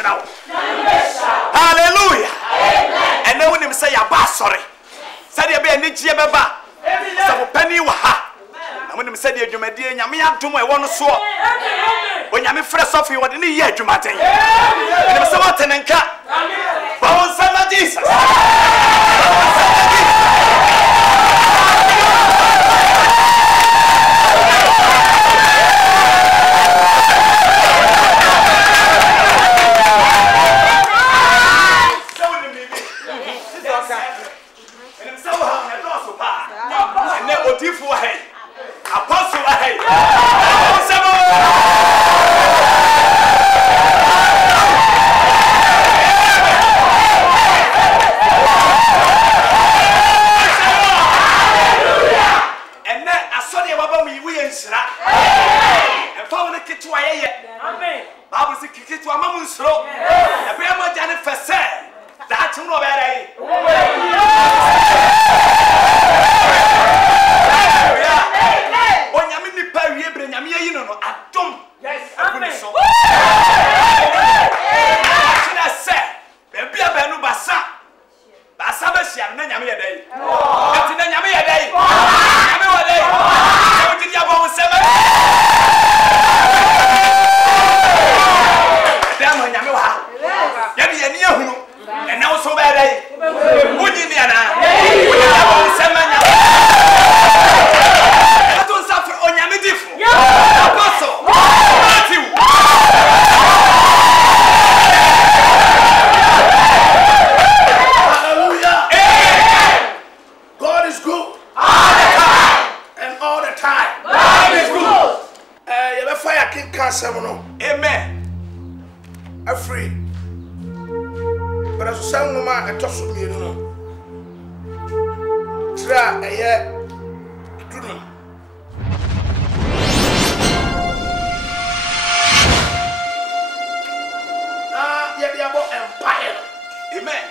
shirawo. Hallelujah. And then when him say aba sorry. Said you be any jie beba. So penny wa ha. And when him said you adwumadi nyame adom e wono so. When nyame fresh off you what ni ye adwumaten. And him say what tenenka. Bon sama Jesus. Adiifuo hey, apostle hey. And then I saw the Baba we ensra. And found the kit to aye. Amen. Bible say kit to amamu nsro. E be ma jane fese. That no be dey. Yes, amen. So. Should I say, baby, I benu basa. Basa be share na nyame yedai. Ati na nyame yedai. Nyame wadai. Nyame ti dia bo sebe. Dem nyame wa. Yedi ye ni ehunu. E na wo so be dai. Wunyi ni ana. Wunyi dia bo sebe nyame. Aton safi onyame difu. Apostle. Hallelujah. God is good. All the time. And all the time. God is good. You have fire king cancer. Amen. I'm free. But as a son woman, I toss with me. Try a year. Empire. Amen.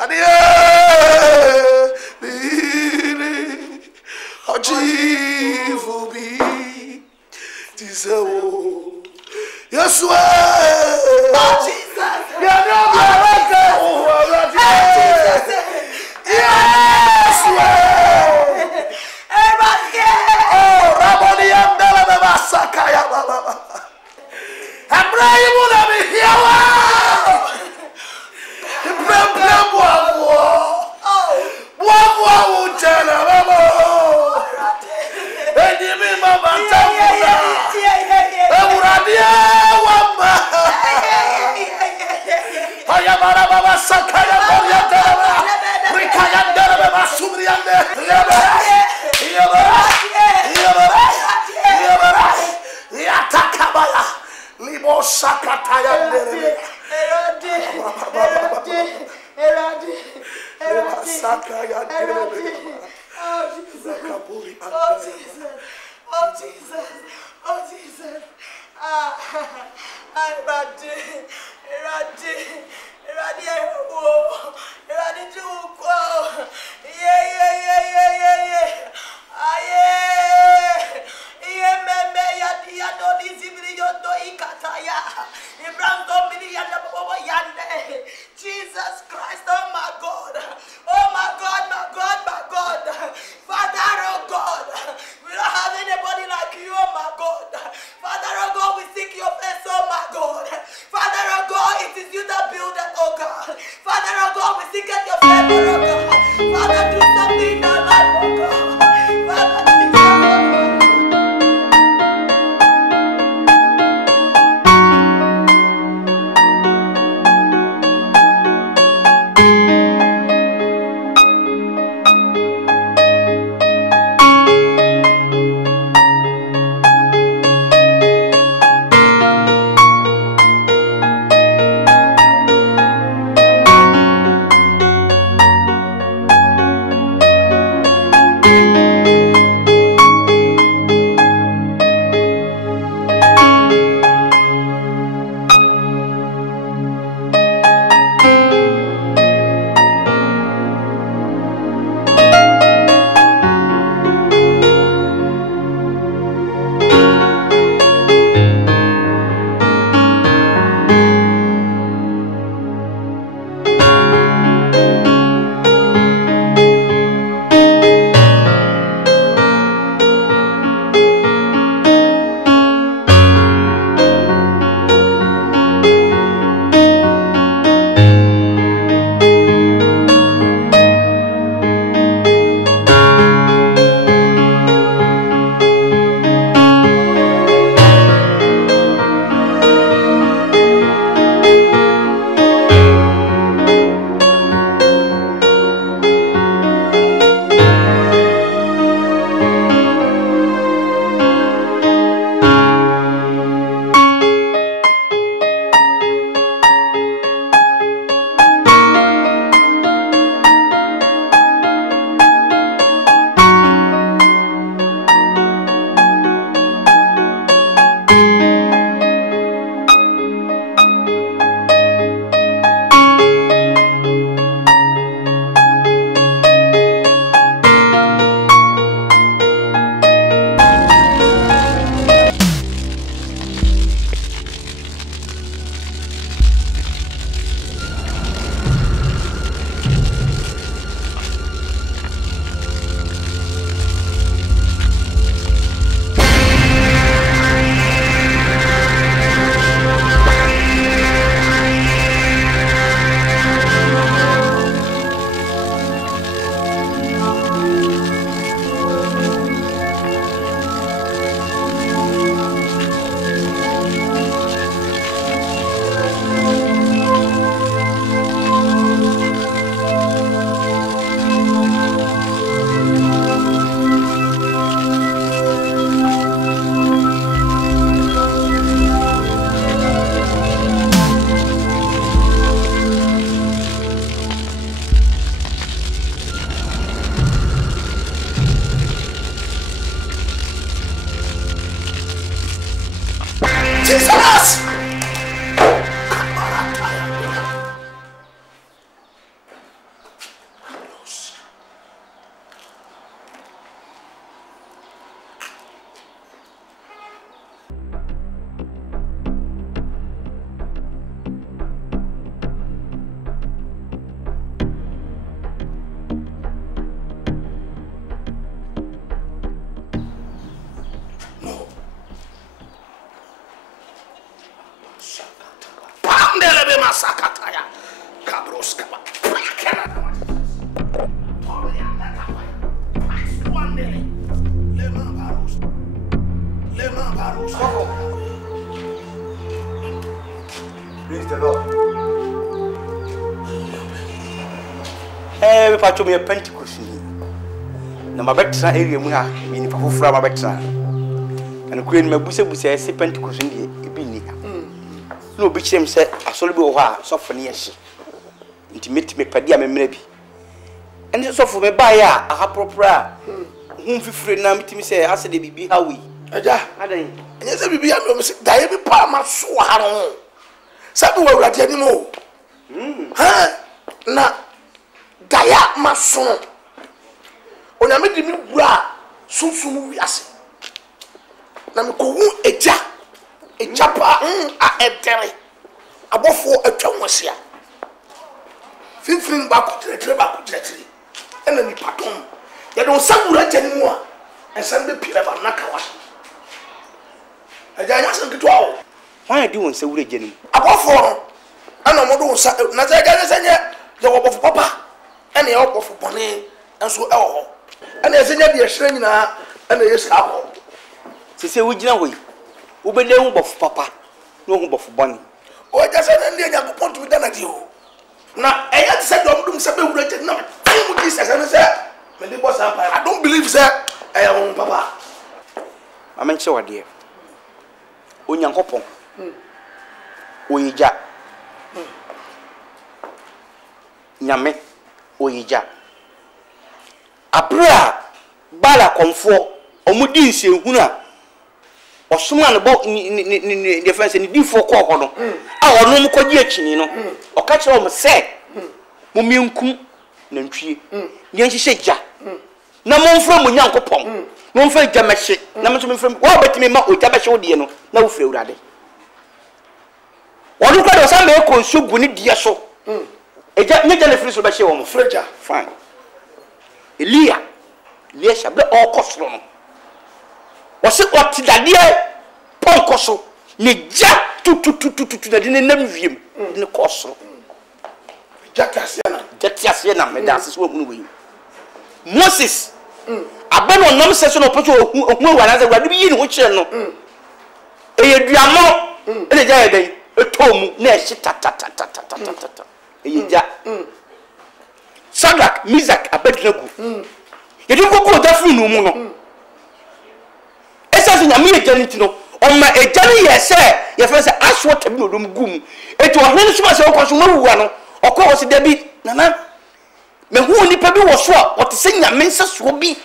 Adieu. Yes, oh Jesus. Yes, oh Raboni and Baba Sakaya Baba. Abraham will be here. The problem Jesus Christ, oh my God, oh my God, my God, my God, Father, oh God, we don't have anybody like you, oh my God, Father, oh God, we seek your face, oh my God, Father, oh God, it is you that build it, oh God, Father, oh God, we seek your favor, oh God, Father, do something in our life, oh God, Father, do something. Jesus! Telebe masakataya. Kabros kaba. Praise the Lord. Hey, Pacho, me a Pentecost. Na mabetra area mu ha me ni fafofura mabetra and queen me buse say Pentecost ndi e bi ni na obi kirem say asori bi wo ha sofo ne yehye nti me pade a me mra bi ene sofo me ba ya aha propra hu fifure na metimi say ase de bibi ha wi aja adan enye say bibi ya me say dae bi pa ma so ha no sabi wo awurade ani mo ha na daya ma so onyame di mi bua sunsun wiase na me ko hu eja pa a edere abofo atwa nwosia finfin ba ko tretre ena ni paton ya don sabura jani mu a ensan be pira ba nakawa aja nya san kitwa o why do won sabura jani abofo no ana mo do sa na za ga senye ya obofo papa ena ya obofo bone enso e ho ana esenya de ehre nyina ana yesu akọ sese wugina hoyi ubede hu bofu papa no hu bofu boni o ja se na ndi yakopon tu da na di o na eya ti se dom se be wura je na mu Jesus na se me dey boss empire I don't believe say eya won papa amenche wade onyankopon oyija nyame oyija abra bala konfo omudi nsenhunu a osoma ne bo ni defense ni difo ko ho no a ono mu kogi akini no o ka kire o me se mo mienkum na ntwie ni anhihye gya na mo mfra mo nyankopon mo mfra gya mehye na mo so mfra wo betimi ma o gya behye wo de no na wo fra urade wono kwa do sa me ko nsu gu ni die so eja nye gya le firi so behye wo mo freja fine Elia shabe okosro no wose otidade ponkoso ne ja tututututu na de nam wiem ne kosro jatiase na me dance so hunu we Moses abano nam se so no poto ohun wa na ze wade bi yi ne ho kire no eyeduamo ene ja yeden etomu na ehye tatatatata eyeja Sadak Mizak Abednego yedi kokko da funu mu no esa so nyame ye jani tino o ma ejani ye se ye fe se aswo tabi no dom gum eto ohene so ma se okwo so mawuwa no okwo wo se da bi nana me hu nipa bi wo so a o te se nyame nsa so bi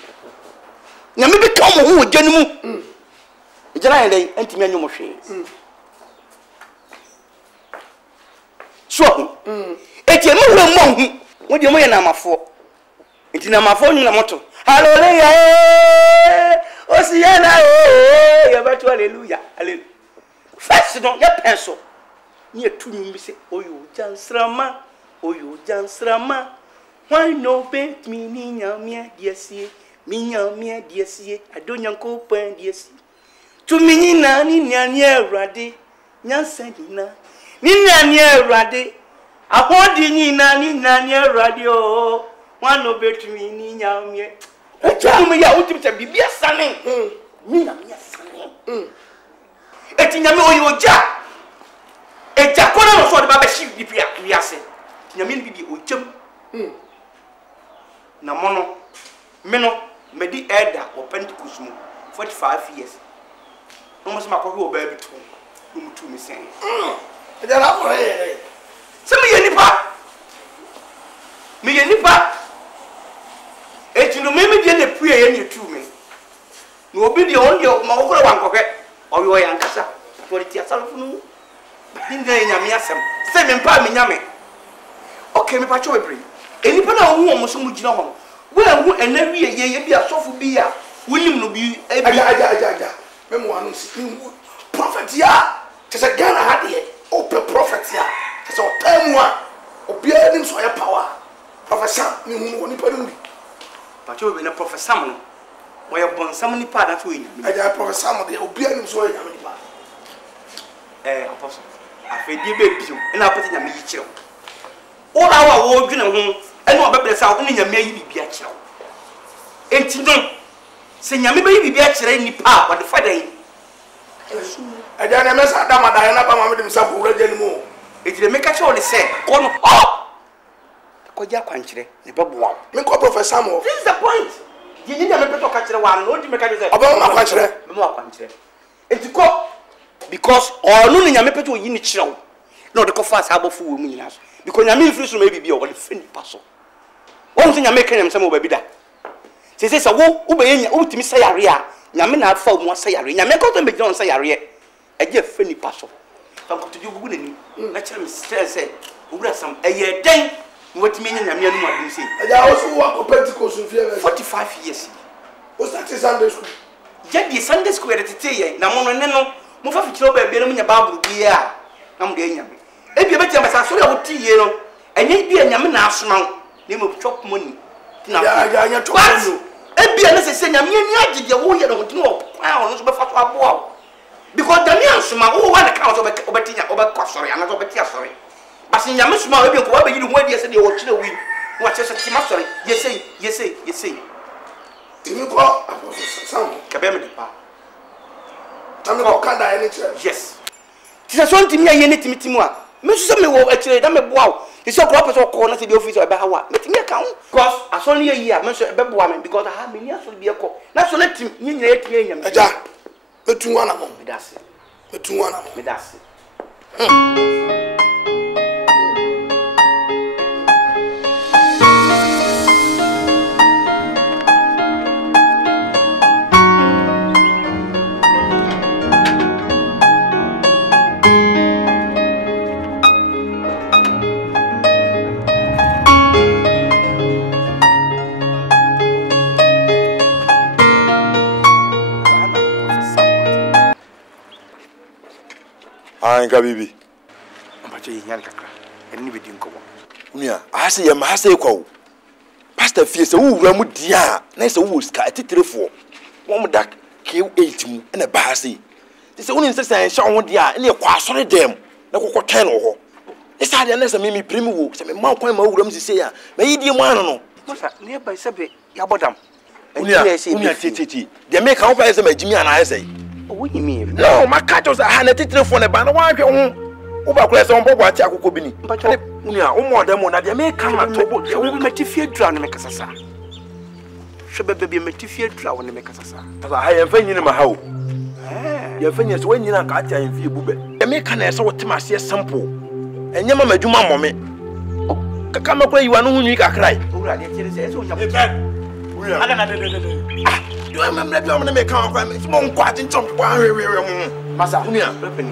nyame bi ka mo hu jani mu ejana ye dai antimi anyo mo hwe so eti mo we mo hu wo de mo ye na amafo enti na amafo nyu na moto hallelujah Osiana ya batu hallelujah hallelujah first no ya penso ni etunyu bi se oyo jansrama why no bet me ni nyamia diesie mi nyamia diesie adonyanko pan diesie tu mi ni na ni nyani ewrade nyansa ni nyani ewrade ahodi ni na ni nyani ewrade o why no bet me ni nyamia Ejumi ya utimta bibia sane. Mina mia sane. Eti nyame oyoja. Eja kona no so de baba shi bibia wiase. Nyame bibi ojam. Na mono meno medi elder o Pentecost mu 45 years. No mo se makọ oba bi to. No mutu mi sen. Eja la mo re. Se me ye nipa. Eti no meme de na pue ye ne tu me no obi de on de ma kokoro wankokwe oyo ya nkasa for ti asarofo no dinga nyame asem se me mpa me nyame okay me pa cho bebre enipa na hu omo so mu gina ho we hu enawie ye bi asofo bi ya wonim no bi aja me mo anu si prophet ya tese Ghana ha de o pe prophet ya tese o time a obi anim so ya power professor me hu oni pa no bi Pacho be na professor no wo ye bonsam ni pa da so yin aja professor mo de obi anim so ya me ni pa apostle afedie bebiu na apete nyame yi kyerɛ wo rawa wo dwene ho ɛna obɛbrɛ sa wo ne nyame yi bibia kyerɛ wo enti no se nyame bɛ yi bibia kyerɛ nipa a wɔde fa dan ɛgya ne mesa da madae na ba ma me dem sa ko wura gya ni mu enti de meka kyerɛ wo ne sɛ kɔ no kɔgya kwankyerɛ ne bɛboa me kɔ professor mo this is the point you need to make to catch the one no di meka kyerɛ ɔbɛ ma kwankyerɛ me ma kwankyerɛ enti kɔ because ɔno ne nyame pɛ to yi ne kyerɛ wo na ɔde kɔ fa sa abɔfo wɔ mu nyina so because nyame mfiri so ma bibi a ɔde fɛ nipa so wɔn so nyame ka nyame sɛ mo ba bi da sɛ wo bɛyɛ wo timi sɛ yare a nyame na afa mu sɛ yare nyame kɔ to me gyina on sɛ yare ɛgye fɛ nipa so fa kɔ to di gugu n'ani na kyerɛ me sɛ owura sam ɛyɛ den watimi nya nyame anu adum sei ɛgya wo so wa ko Pentecost mfie 45 years o start Sunday school ya di Sunday school de tete ye na mo ne no mo fa fikiro ba bia no nya Bible bia a na mo de nyame e bia betia masa so ya wo tie no enye bia nyame na asoma wo na mo chop money na ya chop money e bia na se nyame ni agide wo ye no ho tino kwa ono so be fa to aboa because dani asoma wo wa na ka so obetinya obekọ sori ana so betia sori basi nyame soma we bia ko ba yi ni ho adi ese de wo kyerɛ wi wo kyerɛ se tima sori yesei timi ko sam kabem de pa tami ko kada ene kyerɛ yes tisa so ntimi aye ne timi a me so me wo akyerɛ da me boa wo tisa ko apɛ so ko na se de office ɔbɛ hawa me timi aka ho because aso ne yi a me so ebe boa me because ha me ni aso bi ekɔ na so na tim nyina etie nyam aja metu wana mo medase metu wana mo medase Anka bibi. Abache yinyane kakra. Eni bedi nkomo. Unia, ahase ye mahase ekwo. Pastor fie se wo wura mu dia, na se wo ska Atrofuo. Wo mu dak K8 mu na bahase. Ti se woni se san hya ho dia, na ye kwa asore dem, na kokko twen no ho. Isa dia na se me primi wo, se me ma kwan ma wura mu sise ya. Ma yidie mu ano no. Masa ne ba sebe ya bodam. Unia titi. Dia me ka ho pa se ma jimi ana ese. Wo yimi. No, ma ka jo se ha na Atrofuo ne ba na wa hwe ho. Wo ba kura se on bobo ati akoko bi ni. Unia, wo mo dem na dia me ka ma to bo. Wo metifie dura no me kasasa. Hwe bebe metifie dura wo ne me kasasa. Tasa ha ye fa nyine ma ha o. Ye fa nyine so wa nyina ka ati an fie bube. Dia me ka na se wo tema se sample. Enye ma madwuma mmome. Kaka makura yiwa no hunyi kakrai. Owura de kire se o nya. Unia. Aga na yo am na bia mo na me ka kwa me. Mo nkwa ati nchom kwa hwewe mo. Masa Unia, repeni.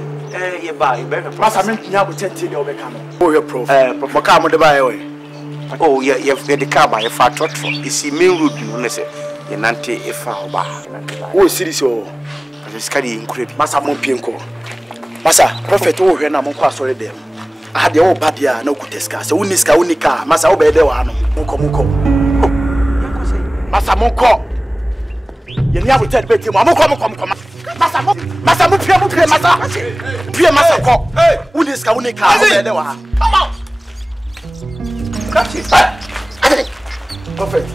Ye ba masa me nya bo tente de obeka no o ye prof prof ka mo de ba ye we oh ye de ka ba ye fa Atrofuo isi main road no ne se ye nante e fa oba o series o skadi nkure bi masa mo pie nko masa prophet o hwe na mo kwa sori dem ah de o ba dia na okuteska se uniska unika masa o be de wa no nko masa mo nko ye ni abote be ti mo nko masa mo pie masa ko uniska unika o be de wa come on prophet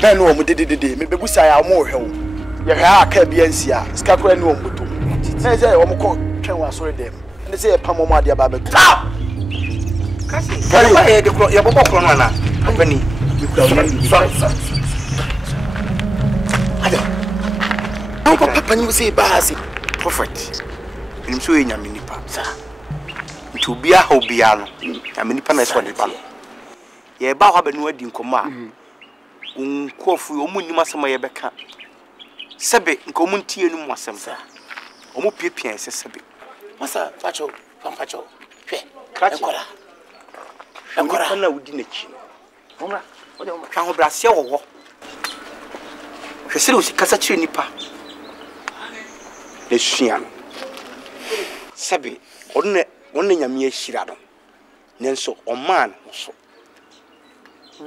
ben no mo de me bebusa ya mo hwe wo ye hwa aka bia nsia ska kora ni o mbuto na say o mo ko twen wa sori dem ne say pam mo ade aba betu kasi ba ye de kro ye bobo kro no na abani Uncle Papa you say bahasi prophet nim so ye nyame nipa sa nti obia ha obia no nyame nipa na so de ba ye ba ho ba no adi nkomo a unkofu omu nim asema ye beka sebe nkomu ntie no mu asem sa omu piepia ese sebe masa pacho hwe krachi ekora na udi na chi omra ode omra twa ho brase wo wo hwesere o sikasa kire nipa le suan sebe onne nyame ahira do nenso oman so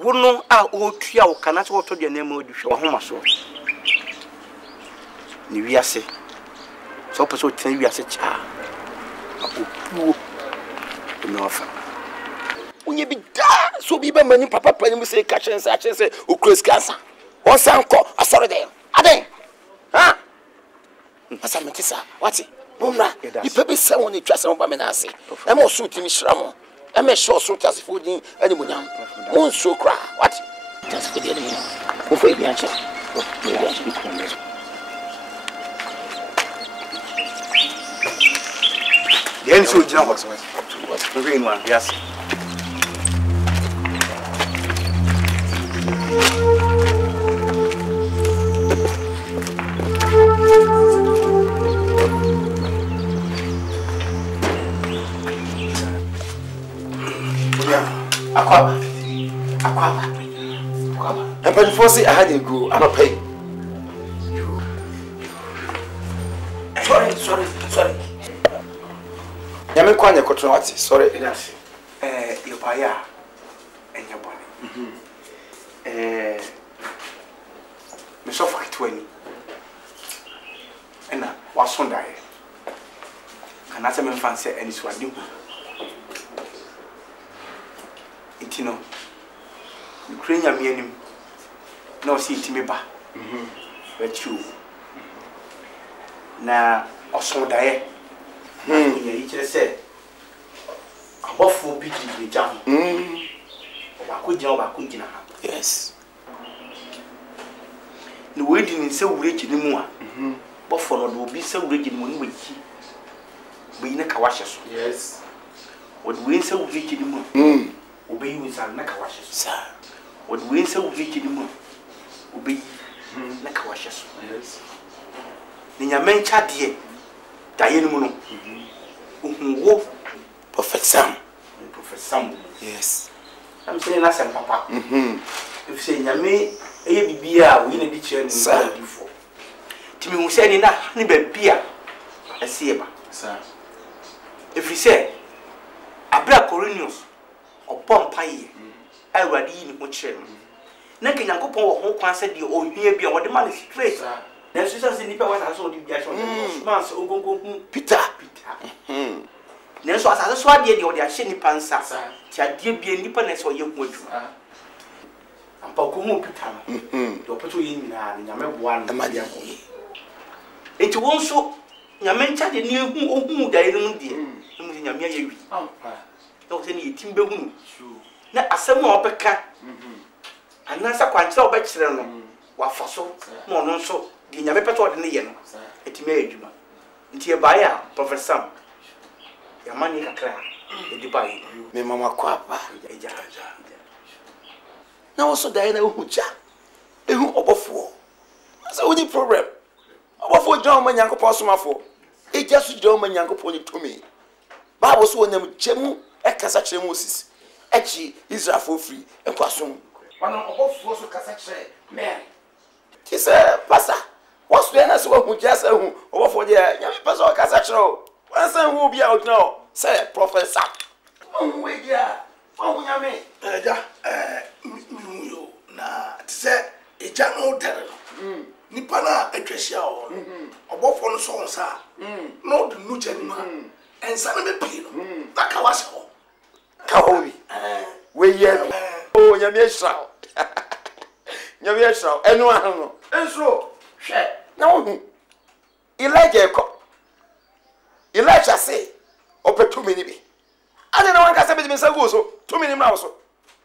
wono a otua wo kana so to de na ma odi hwe wo homa so ni wiase so person tena wiase cha opuo no offer. Unye bi da so bi ba mani papa panim say ka chen say o cross cancer. On sanko asori dem. Aden. Ha? Asa metisa. What? Mumra. Ipe bi se won etwa se mo ba me na ase. E mo so timi hira mo. E me sure so tasifo din ani munyam. Mon so kra. What? Tasifo din ani. Mo fo bi anche. The end so jina box. The green one. Yes. Akwaba. And but before say I had to go, I'm not paying. Sorry. Yami kwanya kotrowati. Sorry. Your buyer and your body. Me so for 20. And was on die. And that's a man fancy and it's what you. Itino. Ukraine me him. No see it me ba. But you. Na oso die. You just said Atrofuo big the jam. Yes. The way didn't say rich anymore. But for no will be so rich in 1 week. Be na kawashes. Yes. What we say rich anymore. Obey with some nakawashes. Sir. What we say rich anymore. Obey nakawashes. Yes. Ninya mencha die. Diane Mono. Prophet Sam. Yes. I'm saying that's a papa. If saying Yame, a bibia, we need to change Adiifuo. Timmy who said in that ni beer a seaba. Sir. If we say a black Corinius or Pompey, I read in which Nankin and Copo who said you all here be what the man is straight. Then sisters in the power has only the Peter. Then so as I saw the idea of their shiny pansa, shall dear be a nipperness or young wood. And Pocomo Peter, your Petuin and Yaman one, the Madia. It won't so Yamencha the new who died in Yamia. Don't any timber wound. Now a summer of a cat. And that's a quantity of bachelor. What for so? More non so. The Yamepato in the yen. It made you. Until buyer, Prophet Sam. Your money can cry. The buy. Me mama kwapa. Now also Diana Hucha. Who Atrofuo. That's the only problem. Atrofuo John Manyanko Posmafo. It just John Manyanko Pony to me. Bible so them Chemu, Ekasache Moses. Echi Israel for free and Kwasum. One of Atrofuo so Kasache, Mary. He said, Pastor, what's the answer who just Atrofuo there? Yami Pastor Kasache. One son who be out now, say Professor. Oh, wait, yeah. Oh, Yami. Na say a jano terror. Nipana a treasure. Atrofuo no so sa. No the new gentleman. And son of a pin. That Kawaso. Kawi. We yeah. Oh, Yami Shroud. Yami Shroud. And no. And so, now, Elijah say, open 2 minutes. I don't know one can say, but so 2 minutes now.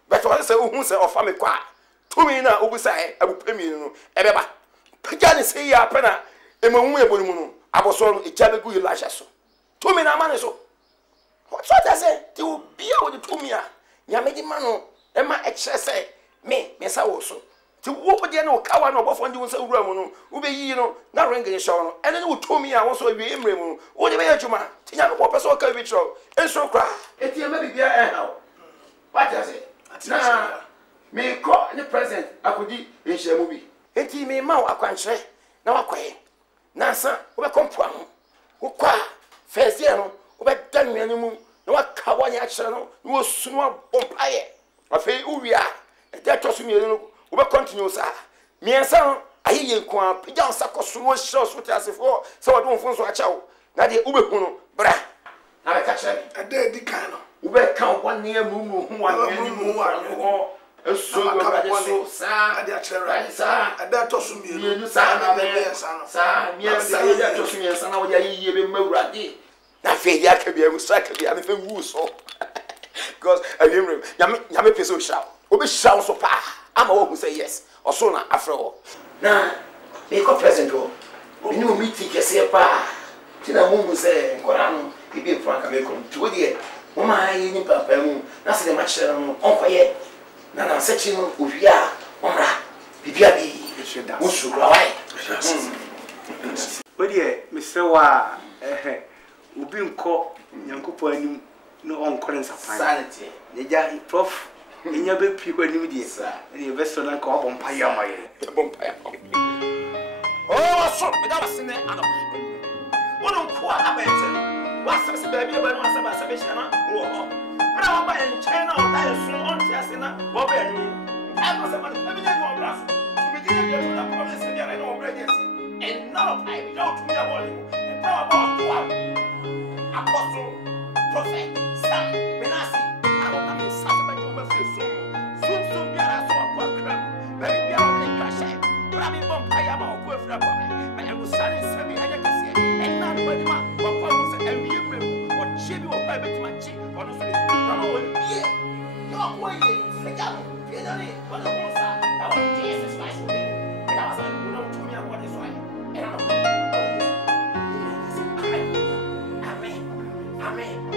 But I say, who say, or family qua 2 minutes now, Ubusai, I will pay me, Ebeba. Pagani say, ya pena, a moon, I was on a Jabu Elijah so. 2 minutes, man, so. What's what I say? They will be able to 2 minutes. Yamedi Mano, and my excess say, me, Messa also. To what the no cow no buff on you so Roman, Ube, you know, not ringing a show, and then who told me I was so be in Remo, what the way you man, Tina Papa so coverage, and so cry. It may be a how. What does it? Nah, me call the present, I could eat in Shamubi. It may mau a country, now a quay. Nasa, over compound, who qua, first year, over done me anymore, no a cowany action, no sooner umpire. I feel who we are, and that was me. We continue, sir. Me and son, I hear you come, Pijan Sakosuno shows with us before, so I don't want to watch out. Now the Ubepuno, bra. Now I catch them. A dead decano. Ube be count 1 year mumu one so sa ade akyerɛ sa ada to so mienu sa na bɛyɛ sa no sa miensa ya to so miensa na wo ya yiye be mawurade na fe ya ka bia mu sa ka bia me fe wu so because awemrem nyame pese o shaw obi shaw so pa ama wo say yes oso na afre wo na me ko present wo ni o meeting kese pa tina mu say nkora no ibi franka me ko to die wo ma yi ni papa mu na se de ma kyerɛ no onkoye na sechi no ovia omra bibia bi musu rawai odie misrewa obi nko nyankopɔ anim no onkore nsapan sanity yeja prof enya be pi ko anim die e be so na ka obon pa ya maye oh so me da wasene ano wono ko abete wasabse ba bi ba no wasaba sabe shana wo ho pra wa ba en china o da so on ti asena wo ba ni I was about to come in and brass to begin to the promise and I know already and now I don't me a warning and about apostle prophet Sam Benassi I don't know something about your face soon be a so a crap very be out in crash but I be bomb I am a go for but I was saying semi and I say and now but my papa was a real or chibi or private match honestly no yeah no way what the most I want Jesus Christ with me. And I was like, you know, to me, what is right? And I'm like, Amen.